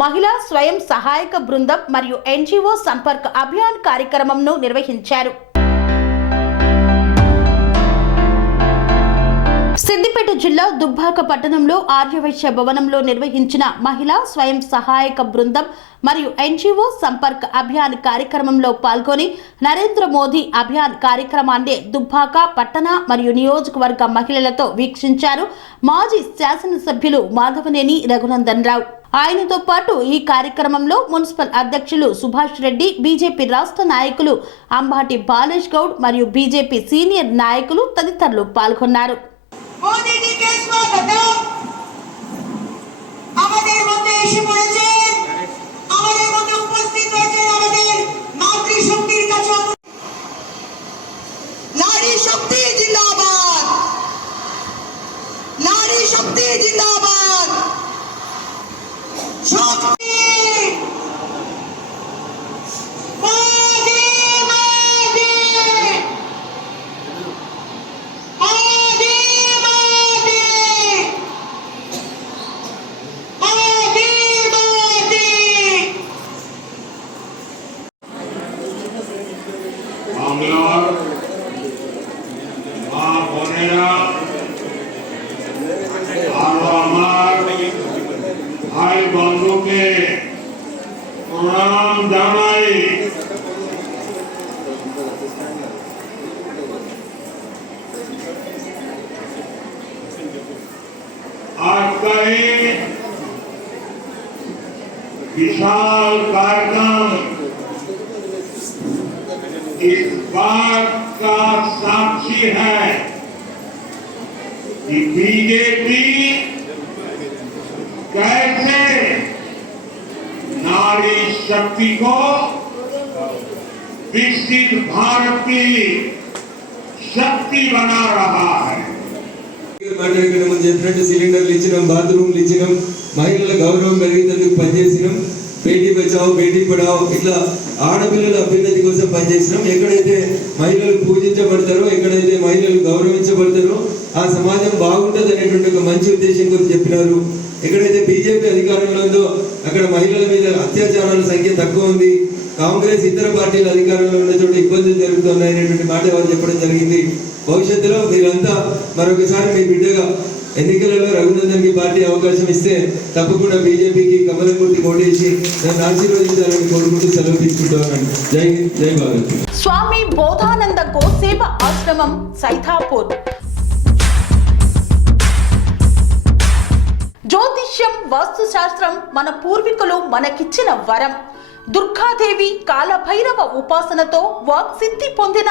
మహిళా స్వయం సహాయక బృందం మరియు ఎన్జిఓ సంపర్క్ అభియాన్ కార్యక్రమంను నిర్వహించారు. సిద్దిపేట జిల్లా దుబ్బాక పట్టణంలో ఆర్యవైశ్య భవనంలో నిర్వహించిన మహిళా స్వయం సహాయక బృందం మరియు ఎన్జిఓ సంపర్క్ అభియాన్ కార్యక్రమంలో పాల్గొని నరేంద్ర మోదీ అభియాన్ కార్యక్రమాన్ని దుబ్బాక పట్టణ మరియు నియోజకవర్గ మహిళలతో వీక్షించారు. మాజీ శాసనసభ్యులు మాధవనేని రఘునందన్ రావు. ఆయనతో పాటు ఈ కార్యక్రమంలో మున్సిపల్ అధ్యక్షులు సుభాష్ రెడ్డి, బీజేపీ రాష్ట్ర నాయకులు అంబాటి బాలేష్ గౌడ్ మరియు బీజేపీ సీనియర్ నాయకులు తదితరులు పాల్గొన్నారు. মোদী জিকে স্বাগতম। আমাদের মধ্যে এসে পড়েছেন, আমাদের মধ্যে উপস্থিত হয়েছেন আমাদের মাতৃশক্তির কাছে। নারী শক্তি জিন্দাবাদ, নারী শক্তি জিন্দাবাদ। শক্তি ভাই বন্ধুকে প্রণাম জানাই। आज का विशाल कार्यक्रम इस बात का साक्षी है कि बीजेपी कैसे नारी शक्ति को विकसित भारत की शक्ति बना रहा है। సిలిండర్లు ఇచ్చినాం, బాత్రూమ్లు ఇచ్చినాం, మహిళల గౌరవం పెరిగేందుకు పనిచేసినాం, బేటీ బచావో బేటీ పడావో ఇట్లా ఆడపిల్లల అభ్యున్నతి కోసం పనిచేసినాం. ఎక్కడైతే మహిళలు పూజించబడతారో, ఎక్కడైతే మహిళలు గౌరవించబడతారో ఆ సమాజం బాగుంటుంది అనేటువంటి ఒక మంచి ఉద్దేశం గురించి చెప్పినారు. ఎక్కడైతే బీజేపీ అధికారంలో ఉందో అక్కడ మహిళల మీద అత్యాచారాల సంఖ్య తక్కువ ఉంది. కాంగ్రెస్ ఇతర పార్టీల అధికారంలో ఉన్న చోట ఇబ్బందులు జరుగుతున్నాయి అనేటువంటి మాట వారు చెప్పడం జరిగింది. భవిష్యత్తులో మీరంతా మరొకసారి మీ బిడ్డగా ఎన్నికలలో రఘునందన్ కి పార్టీ అవకాశం ఇస్తే తప్పకుండా బీజేపీకి కమలం గుర్తి ఓటేసి నన్ను ఆశీర్వదించాలని కోరుకుంటూ సెలవు తీసుకుంటాను. జై హింద్, జై భారత్. స్వామి బోధానంద గోసేవ ఆశ్రమం సైథాపూర్. జ్యోతిష్యం, వాస్తుశాస్త్రం మన పూర్వీకులు మనకిచ్చిన వరం. దుర్గాదేవి, కాలభైరవ ఉపాసనతో వాక్సిద్ధి పొందిన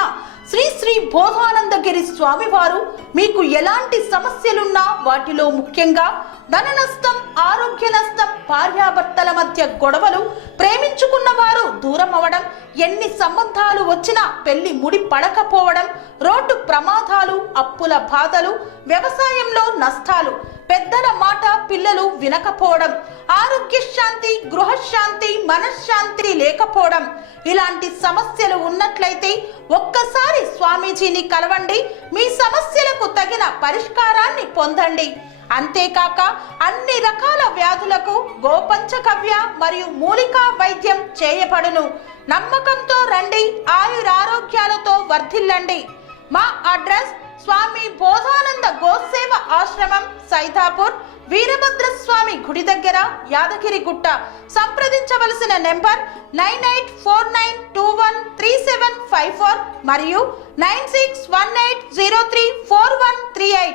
శ్రీ శ్రీ బోధానందగిరి స్వామివారు మీకు ఎలాంటి సమస్యలున్నా, వాటిలో ముఖ్యంగా ధన నష్టం, ఆరోగ్య నష్టం, భార్యాభర్తల మధ్య గొడవలు, ప్రేమించుకున్న వారు దూరం అవడం, ఎన్ని సంబంధాలు వచ్చినా పెళ్లి ముడి పడకపోవడం, రోడ్డు ప్రమాదాలు, అప్పుల బాధలు, వ్యవసాయంలో నష్టాలు, పెద్దల మాట పిల్లలు వినకపోవడం, ఆరోగ్య శాంతి, గృహశాంతి, మనశ్శాంతి లేకపోవడం, ఇలాంటి సమస్యలు ఉన్నట్లయితే ఒక్కసారి స్వామీజీని కలవండి. మీ సమస్యలకు తగిన పరిష్కారాన్ని పొందండి. అంతేకాక అన్ని రకాల వ్యాధులకు గోపంచగవ్య మరియు మూలికా వైద్యం చేయబడును. నమ్మకంతో రండి, ఆయురారోగ్యాలతో వర్ధిల్లండి. మా అడ్రస్ స్వామి బోధానంద గోసేవ ఆశ్రమం, సైథాపూర్, వీరభద్రస్వామి గుడి దగ్గర, యాదగిరిగుట్ట. సంప్రదించవలసిన నెంబర్ 9849213754 మరియు 9618034138.